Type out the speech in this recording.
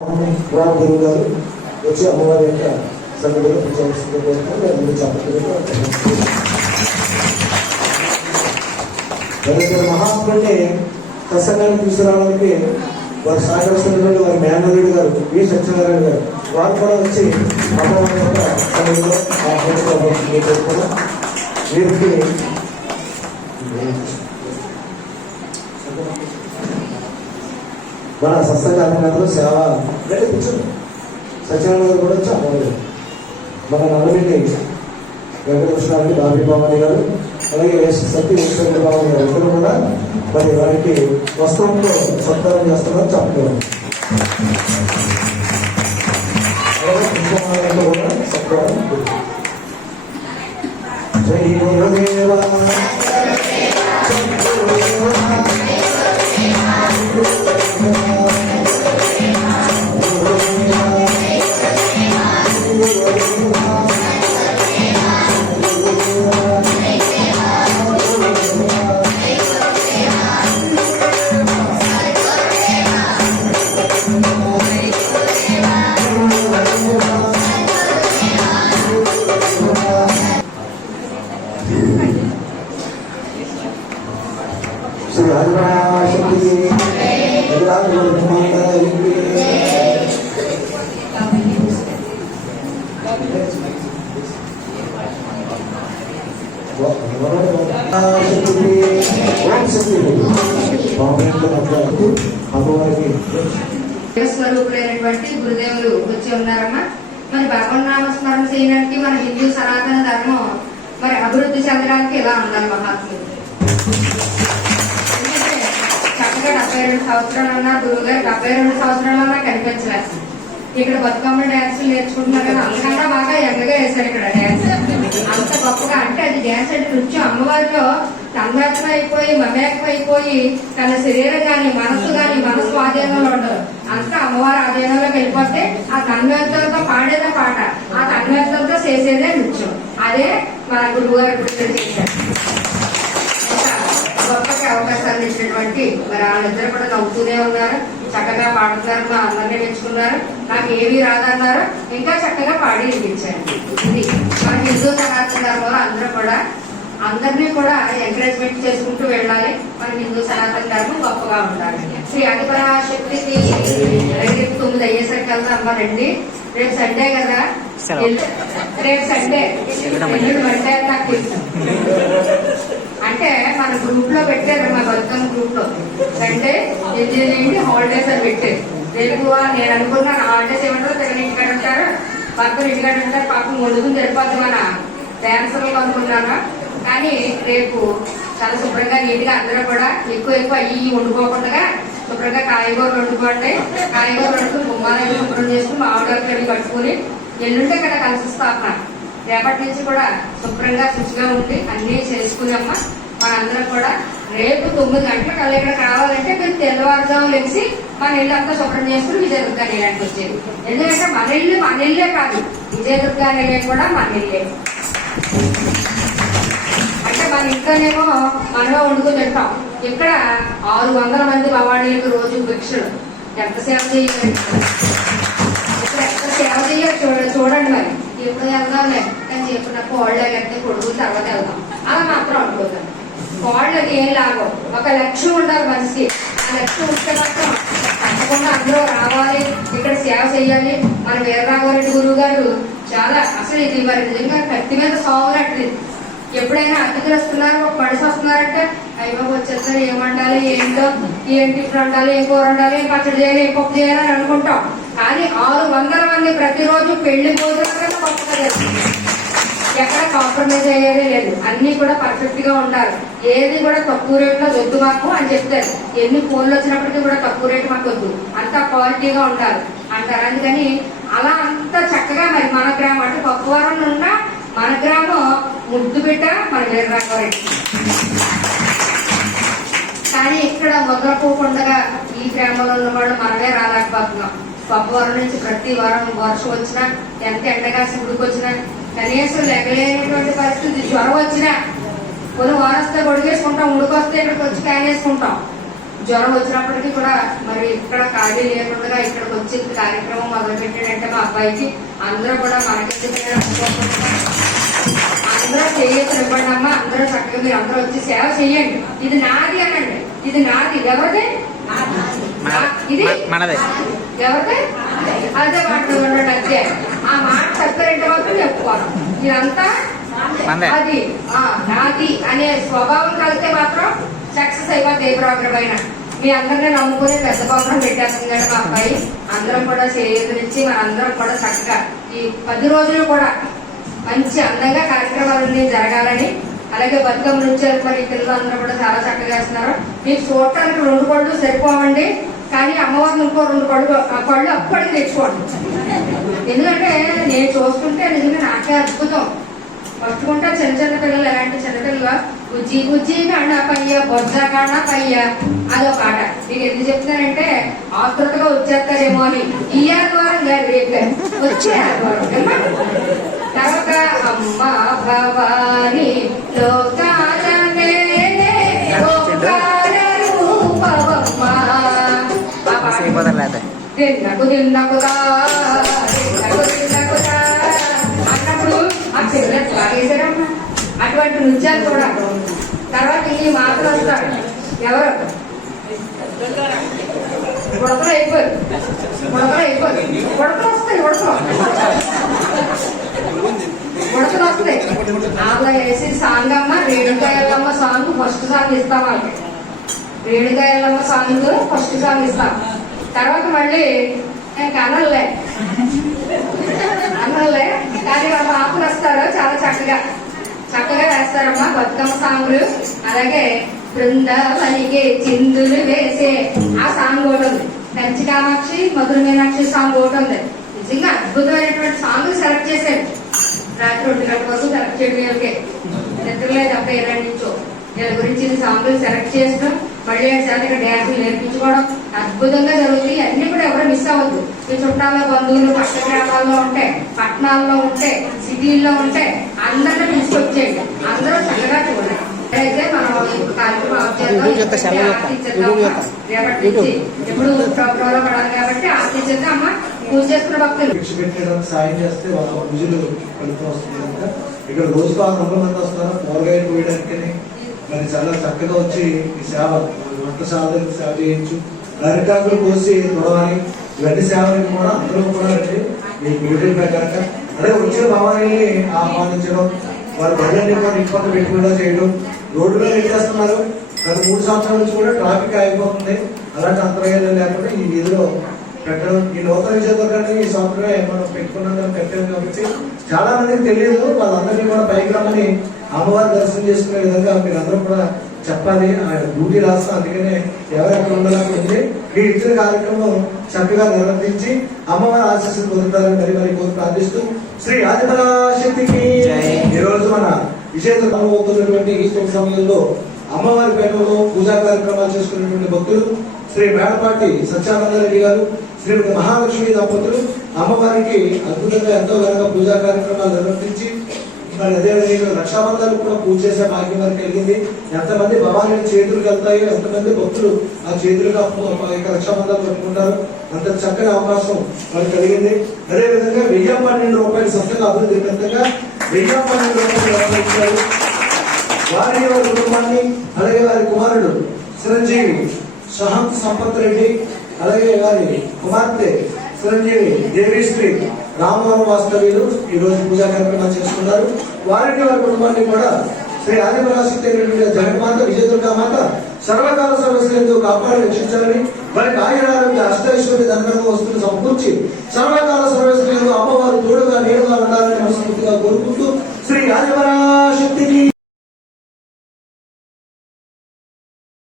పురాణ గురువు గారు వచ్చి అమ్మవారి యొక్క సన్నిధిలో ప్రచారిస్తుంది మీరు చెప్పలేదు మహాత్ముడిని ప్రసంగాన్ని తీసుకురావడానికి వారి సహకరిస్తున్నటువంటి వారి మేనల్లుడు గారు వి సత్యనారాయణ గారు వారు కూడా వచ్చి అమ్మవారి యొక్క సన్నిధిలో ఆహ్వానించబడుతుంది కోరుకున్నాం వీరికి మన సత్సంగ సేవ గట్టి కూర్చోండి సత్యనారాయణ గారు కూడా వచ్చి అమ్మవారు. మన నల్లమిల్లి వెంకటకృష్ణారెడ్డి బాబీ భవాని గారు అలాగే ఎస్ సత్య ఈశ్వర భవాని గారు ఇద్దరు కూడా మరి వారికి వస్త్రంతో సత్కారం చేస్తున్నారని చెప్పలేదు కూడా సత్కారం. జయ దేవా. స్వరూపులైనటువంటి గురుదేవులు వచ్చి ఉన్నారమ్మా. మరి భగవన్ నామస్మరణ చేయడానికి మన హిందూ సనాతన ధర్మం మరి అభివృద్ధి చెందడానికి ఎలా ఉండాలి మహాత్ములు? చక్కగా డెబ్బై రెండు సంవత్సరాలు అన్నా గురువు గారు డెబ్బై రెండు సంవత్సరాలు కనిపించలేదు ఇక్కడ బతుకమ్మ డ్యాన్సులు నేర్చుకుంటున్నారు కదా అంతకన్నా బాగా ఎండగా వేశారు ఇక్కడ డ్యాన్స్ అంత గొప్పగా అంటే అది డ్యాన్స్ అంటే నృత్యం అమ్మవారిలో సందర్శన అయిపోయి మమేకం అయిపోయి తన శరీరం కానీ మనసు కానీ మనసు ఆధీనంలో ఉండదు. అంతా అమ్మవారి ఆధీనంలోకి వెళ్ళిపోతే ఆ తన్వేత్తలతో పాడేదే పాట. ఆ తన్వేత్తలతో చేసేదే నృత్యం. అదే మన గురువు గారు ఇప్పుడు అవకాశం చేశారు అవకాశాలు ఇచ్చినటువంటి మరి వాళ్ళిద్దరు కూడా నవ్వుతూనే ఉన్నారు. చక్కగా పాడుతున్నారు. మా అందరినీ మెచ్చుకున్నారు. నాకు ఏమీ రాదన్నారు. ఇంకా చక్కగా పాడి వినిపించారు ఇది మన హిందూ సనాతన ధర్మంలో అందరూ కూడా అందరినీ కూడా ఎంకరేజ్మెంట్ చేసుకుంటూ వెళ్ళాలి. మన హిందూ సనాతన ధర్మం గొప్పగా ఉండాలి. శ్రీ అధిపరాశక్తికి రేపు తొమ్మిది అయ్యేసరికి వెళ్దాం అమ్మ రండి రేపు సండే కదా రేపు సండే నాకు తెలుసు. అంటే మన గ్రూప్లో పెట్టారు మా బతుకమ్మ గ్రూప్లో. అంటే ఇంజనీరింగ్ హాలిడేస్ అని పెట్టారు. తెలుగు నేను అనుకున్నాను హాలిడేస్ ఏమంటారో తెలుగు ఇంటికాడ ఉంటారు? భర్తలు ఇంటికాడ ఉంటారు పాపం వండుకుని సరిపోద్ది మన డాన్సర్లు అనుకున్నాను? కానీ రేపు చాలా శుభ్రంగా నీట్గా అందరూ కూడా ఎక్కువ ఎక్కువ అయ్యి వండుకోకుండా శుభ్రంగా కాయగూరలు వండుకోండి. కాయగూరలు వండుకుని గుమ్మాలు శుభ్రం చేసుకుని మామిడాకులు అవి కట్టుకుని ఎల్లుంటే ఇక్కడ కలిసి స్థాపన రేపటి నుంచి కూడా శుభ్రంగా శుచిగా ఉండి అన్నీ చేసుకున్నామ్మా మనందరం కూడా రేపు తొమ్మిది గంటలకు అలా ఇక్కడ కావాలంటే మీరు తెల్లవారుజాము లేచి మన ఇల్లు అంతా శుభ్రం చేసుకుని విజయదుర్గా నిలయానికి వచ్చేది. ఎందుకంటే మన ఇల్లు మన ఇల్లే కాదు విజయదుర్గా నిలయం కూడా మన ఇల్లే. అంటే మన ఇంట్లోనేమో మనలో వండుకుని తింటాం. ఇక్కడ ఆరు వందల మంది భవానీలకు రోజు భిక్షలు. ఎంత సేవ చేయాలి? ఎంత సేవ చేయాలి చూడ చూడండి మరి. ఎప్పుడు వెళ్దాంలే? కానీ చెప్పిన నాకు కోళ్ళు కొడుకు తర్వాత వెళ్దాం. అలా మాత్రం అనుకుంటాను కోళ్ళు ఏం లాభం ఒక లక్ష్యం ఉండాలి మనిషికి. ఆ లక్ష్యం ఉంటే మాత్రం తప్పకుండా అందరూ రావాలి ఇక్కడ సేవ చేయాలి. మన వీరరాఘవరెడ్డి గురువు గారు చాలా అసలు ఇది మరి నిజంగా కత్తి మీద సాగునట్లేదు ఎప్పుడైనా అతిథులు వస్తున్నారు ఒక పడిసి వస్తున్నారంటే అయ్యో వచ్చేస్తారు ఏమంటాలి ఏంటో ఏం టిఫిన్ వండాలి ఏం కూర వండాలి ఏం పచ్చడి చేయాలి ఏం పప్పు చేయాలి అని అనుకుంటాం. కానీ ఆరు వందల మంది ప్రతిరోజు పెళ్ళి భోజనాలు గొప్పగా చేస్తారు ఎక్కడ కాంప్రమైజ్ అయ్యేదే లేదు. అన్ని కూడా పర్ఫెక్ట్గా ఉండాలి. ఏది కూడా తక్కువ రేట్లో వద్దు మాకు అని చెప్తారు. ఎన్ని ఫోన్లు వచ్చినప్పటికీ కూడా తక్కువ రేటు మాకు వద్దు. అంత క్వాలిటీగా ఉండాలి. అంటారు. అందుకని అలా అంత చక్కగా మరి మన గ్రామం అంటే పప్పువారం ఉన్న మన గ్రామం ముద్దు బిడ్డ మన వీరరాఘవరెడ్డి. కానీ ఇక్కడ వదలకోకుండా ఈ గ్రామంలో ఉన్న వాళ్ళు మనమే రాలేకపోతున్నాం. పప్పువారం నుంచి ప్రతి వారం వర్షం వచ్చినా ఎంత ఎండగాసి వచ్చినా కనీసం లెగలేనటువంటి పరిస్థితి. జ్వరం వచ్చినా కొన్ని వారస్తే గొడిగేసుకుంటాం. ఉడికొస్తే ఇక్కడికి వచ్చి క్యాన్ వేసుకుంటాం జ్వరం వచ్చినప్పటికీ కూడా మరి ఇక్కడ ఖాళీ లేకుండా ఇక్కడికి వచ్చి కార్యక్రమం మొదలు పెట్టాడంటే మా అబ్బాయికి అందరూ కూడా మనకెందుకు అనుకోకుండా అందరూ చేయొచ్చు ఇవ్వండి అమ్మా. అందరూ చక్కగా మీరు అందరూ వచ్చి సేవ చెయ్యండి ఇది నాది అనండి. ఇది నాది. ఎవరిది? ఇది? ఎవరిది? అదే మాట అంతే ఆ మాట చెప్పారంటే ఇదంతా మనదే. అది నాది అనే స్వభావం కలిగితే మాత్రం సక్సెస్ అయిపోతుంది ఏ ప్రోగ్రామ్ అయినా. మీ అందరినీ నమ్ముకుని పెద్ద ప్రోగ్రామ్ పెట్టేస్తుంది మా అబ్బాయి. అందరం కూడా చేయించి మన అందరం కూడా చక్కగా ఈ పది రోజులు కూడా మంచి అందంగా కార్యక్రమాలన్నీ జరగాలని అలాగే బతుకమ్మ నృత్యాలు మరి పిల్లలందరూ కూడా చాలా చక్కగా చేస్తున్నారు. మీకు చూడటానికి రెండు పళ్ళు సరిపోవండి. కానీ అమ్మవారిని ఇంకో రెండు పళ్ళు ఆ పళ్ళు అప్పటికి తెచ్చుకోండి ఎందుకంటే నేను చూసుకుంటే నిజంగా నాకే అద్భుతం. పట్టుకుంటా చిన్న చిన్న పిల్లలు ఎలాంటి చిన్న పిల్లలు? బుజ్జి బుజ్జి కన్న పయ్య బొజ్జ కన్న పయ్య. అదొక ఆట నేను ఎందుకు చెప్తున్నానంటే ఆతృతగా వచ్చేస్తారేమో అని. ఈ ఆదివారం కాదు రేపు వచ్చే ఆదివారం. తర్వాత అమ్మ భవాని లోక ఆ పాట అయిపోతారు తిన్నకు తిన్నకుదా అటువంటి నృత్యాలు కూడా తర్వాత ఈ మాటలు వస్తాడు ఎవరు ఉడకలు అయిపోయి ఉడకలు అయిపోయి ఉడకలు వస్తాయి ఉడకలు ఉడకలు వస్తాయి ఆవిడ వేసి సాంగ్ అమ్మ రేణుకాయలమ్మ సాంగ్ ఫస్ట్ సాంగ్ ఇస్తాం వాళ్ళకి రేణుకాయలమ్మ సాంగ్ ఫస్ట్ సాంగ్ ఇస్తాం తర్వాత మళ్ళీ ఇంకా అనలే అనలే కానీ వాళ్ళ ఆకులు వస్తారు చాలా చక్కగా. చక్కగా వేస్తారమ్మా బతుకమ్మ సాంగులు. అలాగే బృందావనికి చిందులు వేసే ఆ సాంగ్ ఒకటి ఉంది. కంచి కామాక్షి మధుర మీనాక్షి సాంగ్ ఒకటి ఉంది. నిజంగా అద్భుతమైనటువంటి సాంగ్ సెలెక్ట్ చేశాడు రాత్రి రెండు గంటల కోసం సెలెక్ట్ చేయడం వీళ్ళకి. నిద్రలేదు అప్పుడు ఇరవై నుంచో. వీళ్ళ గురించి ఈ సాంగులు సెలెక్ట్ చేసినాం. మళ్ళీ సార్ ఇక్కడ డ్యాన్సులు నేర్పించుకోవడం అద్భుతంగా జరుగుతాయి అన్ని కూడా ఎవరు మిస్ అవ్వద్దు మీ చుట్టాల బంధువులు పక్క గ్రామాల్లో ఉంటే పట్టణాల్లో ఉంటే సిటీల్లో ఉంటే అందరిని తీసుకొచ్చేయండి అందరూ చక్కగా చూడండి అయితే మనం ఈ కార్యక్రమం ఆఫ్ చేద్దాం. యూట్యూబ్ చూస్తా, సెలవు చూస్తా. ఆర్తి ఇచ్చేద్దాం. యూట్యూబ్ చూస్తా. రేపటి నుంచి ఎప్పుడు ప్రోగ్రాంలో పడాలి కాబట్టి ఆర్తి చేద్దాం అమ్మ పూజ చేసుకున్న భక్తులు భిక్ష పెట్టడానికి సాయం చేస్తే వాళ్ళ పూజలు ఫలితం వస్తుంది కనుక ఇక్కడ రోజుకు ఆరు వందల మంది వస్తారు కూరగాయలు కోయడానికి మరి చాలా చక్కగా వచ్చి ఈ సేవ వంట సాధనకు సేవ చేయొచ్చు గరిటాకులు కోసి తొడవాలి. ఇవన్నీ సేవలకు కూడా అందరూ కూడా రండి మీ బిడ్డల ప్రకారంగా అదే వచ్చిన భవానీని ఆహ్వానించడం వారి భజనని కూడా ఇబ్బంది పెట్టుకుండా చేయడం. రోడ్డు మీద చేస్తున్నారు? గత మూడు సంవత్సరాల నుంచి కూడా ట్రాఫిక్ ఆగిపోతుంది. అలాంటి అంతరాయాలు లేకుండా ఈ వీధిలో పెట్టడం. ఈ లోకల్ విజయదుర్గాన్ని ఈ సంవత్సరమే మనం పెట్టుకున్నాం పెట్టాం కాబట్టి చాలా మందికి తెలియదు. వాళ్ళందరినీ కూడా పైకి రమ్మని అమ్మవారి దర్శనం చేసుకునే విధంగా మీరు అందరూ కూడా చెప్పాలి. ఆ డ్యూటీ రాస్తాం అందుకనే ఎవరు ఎక్కడ ఉండాలని ఉంది ఈ ఇచ్చిన కార్యక్రమం చక్కగా నిర్వర్తించి అమ్మవారి ఆశీస్సులు పొందుతారని మరి మరి కోరి ప్రార్థిస్తూ శ్రీ ఆదిపరాశక్తికి ఈ రోజు మన విజయదుర్గం అవుతున్నటువంటి ఈ శుభ సమయంలో అమ్మవారి పేటలో పూజా కార్యక్రమాలు చేసుకున్నటువంటి భక్తులు శ్రీ మేడపాటి సత్యానంద రెడ్డి గారు శ్రీమతి మహాలక్ష్మి దంపతులు అమ్మవారికి అద్భుతంగా ఎంతో ఘనంగా పూజా కార్యక్రమాలు నిర్వర్తించి మరి అదేవిధంగా రక్షాబంధాలు కూడా పూజ చేసే భాగ్యం వారికి కలిగింది. ఎంతమంది భవానీ చేతులకు వెళ్తాయో ఎంతమంది భక్తులు ఆ చేతులుగా రక్షాబంధాలు పట్టుకుంటారు అంత చక్కని అవకాశం వారికి కలిగింది. అదేవిధంగా వెయ్యి పన్నెండు రూపాయలు సొంతంగా అభివృద్ధి పెద్దగా వెయ్యి పన్నెండు రూపాయలు వారి వారి కుటుంబాన్ని అలాగే వారి కుమారుడు చిరంజీవి సహంత్ సంపత్ రెడ్డి అలాగే వారి కుమార్తె చిరంజీవి దేవిశ్రీ రామవరం వాస్తవ్యులు ఈరోజు పూజా కార్యక్రమాలు చేసుకున్నారు. వారిని వారి కుటుంబాన్ని కూడా శ్రీ ఆదిపరాశక్తి అయినటువంటి జగన్మాత విజయదుర్గా మాత సర్వకాల సర్వశ్రేందు కాపాడి రక్షించాలని వారికి ఆయురారోగ్య అష్టైశ్వర్య ధనకరంగా వస్తువులు సమకూర్చి సర్వకాల సర్వశ్రేందు అమ్మవారు తోడుగా నీడుగా ఉండాలని మనస్ఫూర్తిగా కోరుకుంటూ శ్రీ ఆదిపరా